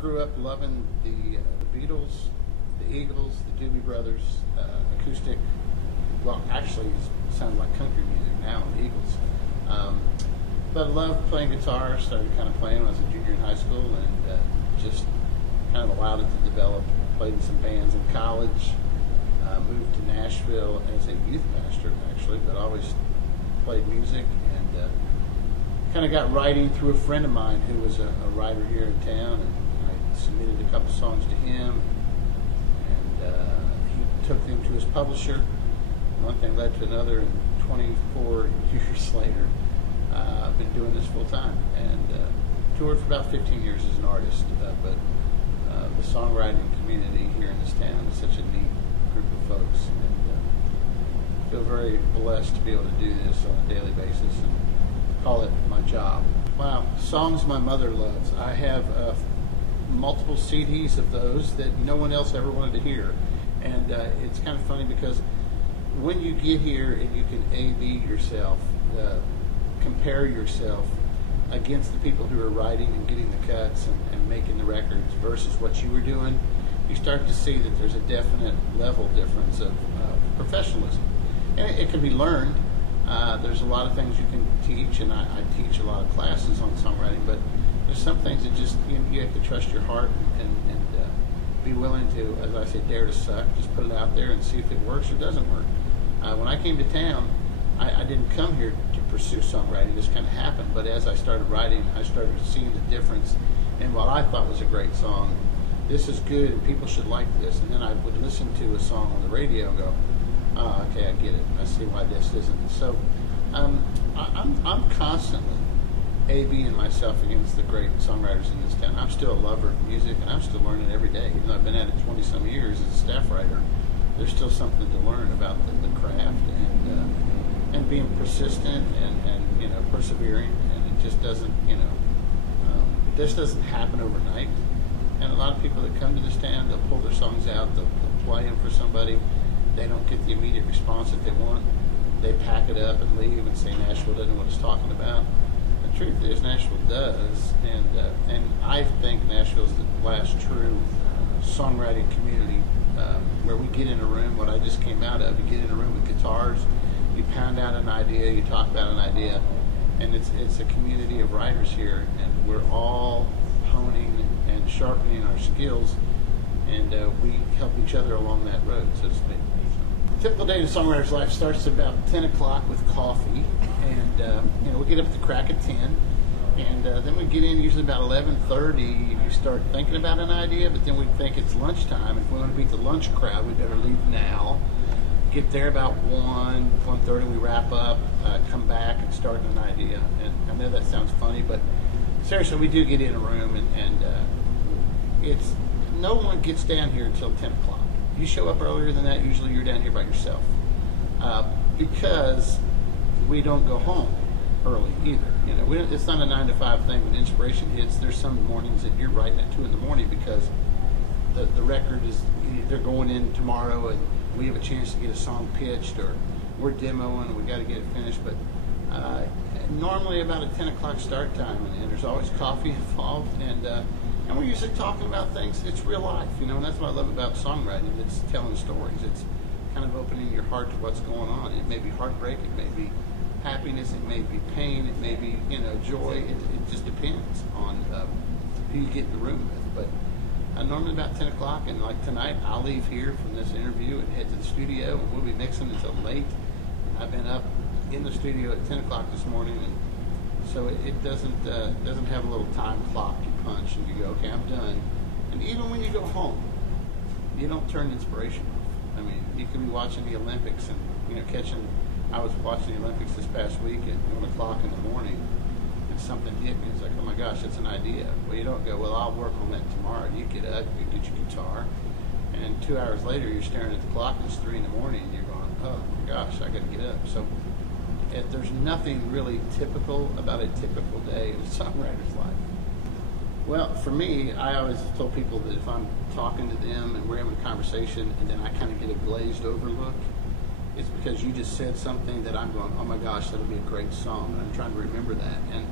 grew up loving the Beatles, the Eagles, the Doobie Brothers, acoustic. Well, actually, it sounds like country music now, the Eagles. But I loved playing guitar. Started kind of playing when I was a junior in high school, and just kind of allowed it to develop. Played in some bands in college. Moved to Nashville as a youth pastor, actually, but always played music, and kind of got writing through a friend of mine who was a writer here in town, and I submitted a couple songs to him, and he took them to his publisher. One thing led to another, and 24 years later, I've been doing this full time, and toured for about 15 years as an artist, but the songwriting community here in this town is such a neat group of folks, and I feel very blessed to be able to do this on a daily basis and call it my job. Wow, songs my mother loves. I have multiple CDs of those that no one else ever wanted to hear, and it's kind of funny because when you get here and you can A/B yourself, compare yourself against the people who are writing and getting the cuts and making the records versus what you were doing, you start to see that there's a definite level difference of professionalism. And it can be learned. There's a lot of things you can teach, and I teach a lot of classes on songwriting, but there's some things that just you have to trust your heart and be willing to, as I say, dare to suck. Just put it out there and see if it works or doesn't work. When I came to town, I didn't come here to pursue songwriting. It just kind of happened. But as I started writing, I started seeing the difference in what I thought was a great song. This is good, and people should like this. And then I would listen to a song on the radio and go, oh, okay, I get it. I see why this isn't. So I'm constantly A/Bing myself against the great songwriters in this town. I'm still a lover of music, and I'm still learning every day. Even though I've been at it 20-some years as a staff writer, there's still something to learn about the craft and being persistent and persevering. And it just doesn't happen overnight. And a lot of people that come to this town, they'll pull their songs out, they'll play them for somebody. They don't get the immediate response that they want. They pack it up and leave and say Nashville doesn't know what it's talking about. The truth is Nashville does, and I think Nashville's the last true songwriting community where we get in a room, what I just came out of, you get in a room with guitars, you pound out an idea, you talk about an idea, and it's a community of writers here, and we're all honing and sharpening our skills, and we help each other along that road, so to speak. A typical day in a songwriter's life starts at about 10 o'clock with coffee, and we get up at the crack of 10, and then we get in usually about 11:30. You start thinking about an idea, but then we think it's lunchtime. If we want to beat the lunch crowd, we better leave now. Get there about 1:30, we wrap up, come back and start an idea. And I know that sounds funny, but seriously, we do get in a room, and it's no one gets down here until 10 o'clock. If you show up earlier than that, usually you're down here by yourself, because we don't go home early either. It's not a 9 to 5 thing. When inspiration hits, there's some mornings that you're writing at 2 in the morning because the record is, they're going in tomorrow and we have a chance to get a song pitched, or we're demoing and we got to get it finished. But normally about a 10 o'clock start time, and there's always coffee involved, and we're usually talking about things. It's real life, and that's what I love about songwriting. It's telling stories. It's kind of opening your heart to what's going on. It may be heartbreak, it may be happiness, it may be pain, it may be joy. It just depends on who you get in the room with. But normally about 10 o'clock, and like tonight, I'll leave here from this interview and head to the studio, and we'll be mixing until late. I've been up in the studio at 10 o'clock this morning, and so it doesn't have a little time clock you punch and you go, okay, I'm done. And even when you go home, you don't turn inspiration off. I mean, you can be watching the Olympics and I was watching the Olympics this past week at 1 o'clock in the morning, and something hit me. It's like, oh my gosh, it's an idea. Well, you don't go, well, I'll work on that tomorrow. You get up, you get your guitar, and 2 hours later, you're staring at the clock, and it's 3 in the morning, and you're going, oh my gosh, I got to get up. So there's nothing really typical about a typical day in a songwriter's life. Well, for me, I always told people that if I'm talking to them and we're having a conversation and then I kind of get a glazed over look, it's because you just said something that I'm going, oh my gosh, that'll be a great song. And I'm trying to remember that. And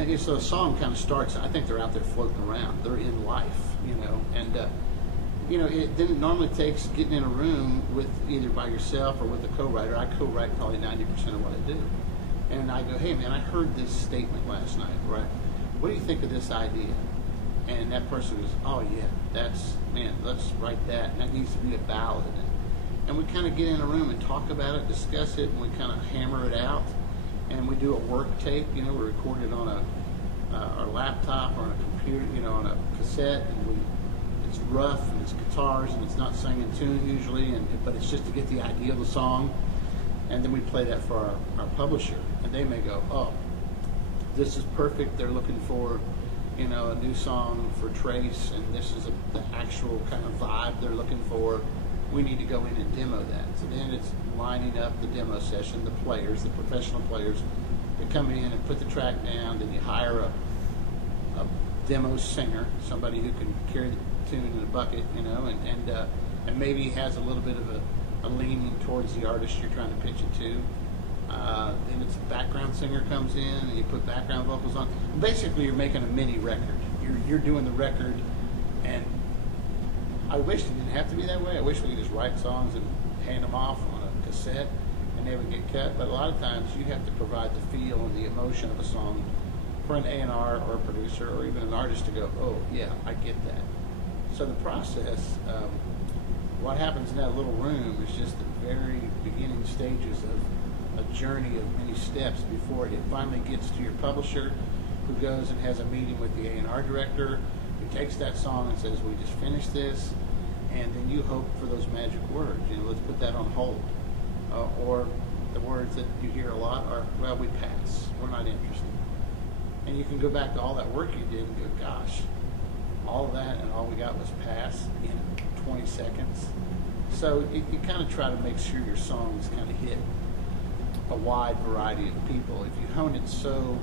And so a song kind of starts. I think they're out there floating around. They're in life, and then it normally takes getting in a room with either by yourself or with a co-writer. I co-write probably 90% of what I do, and I go, hey man, I heard this statement last night, right? What do you think of this idea? And that person goes, oh yeah, let's write that. And that needs to be a ballad. And we kind of get in a room and talk about it, discuss it, and we kind of hammer it out. And we do a work tape. We record it on our laptop or on a computer, on a cassette, and it's rough and it's guitars and it's not singing tune usually, but it's just to get the idea of the song. And then we play that for our publisher, and they may go, oh, this is perfect. They're looking for a new song for Trace, and this is the actual kind of vibe they're looking for. We need to go in and demo that. So then it's lining up the demo session, the players, the professional players, that come in and put the track down. Then you hire a demo singer, somebody who can carry the tune in a bucket, and maybe has a little bit of a leaning towards the artist you're trying to pitch it to. Then it's a background singer comes in, and you put background vocals on. Basically, you're making a mini record. You're doing the record, and I wish it didn't have to be that way. I wish we could just write songs and hand them off on a cassette, and they would get cut. But a lot of times, you have to provide the feel and the emotion of a song for an A&R or a producer or even an artist to go, oh yeah, I get that. So the process, what happens in that little room is just the very beginning stages of a journey of many steps before it finally gets to your publisher, who goes and has a meeting with the A&R director, who takes that song and says, we just finished this, and then you hope for those magic words. Let's put that on hold. Or the words that you hear a lot are, well, we pass. We're not interested. And you can go back to all that work you did and go, gosh, all of that and all we got was pass in 20 seconds. So you kind of try to make sure your songs kind of hit a wide variety of people. If you hone it so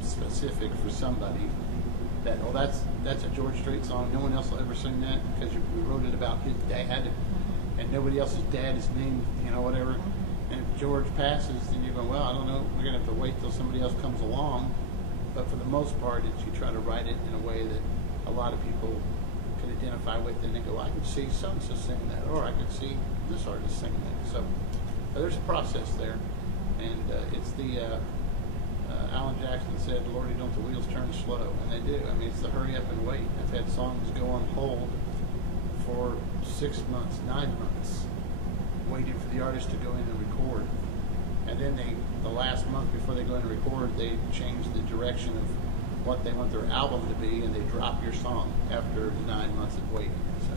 specific for somebody that, well, that's a George Strait song, no one else will ever sing that because we wrote it about his dad, and nobody else's dad is named, whatever. And if George passes, then you're going, well, I don't know, we're going to have to wait till somebody else comes along. But for the most part, you try to write it in a way that a lot of people could identify with, and they go, I could see so-and-so sing that, or I could see this artist sing that. So there's a process there, and it's the Alan Jackson said, Lordy, don't the wheels turn slow, and they do. I mean, it's the hurry up and wait. I've had songs go on hold for 6 months, 9 months, waiting for the artist to go in and record. And then the last month before they go in and record, they change the direction of what they want their album to be, and they drop your song after 9 months of waiting. So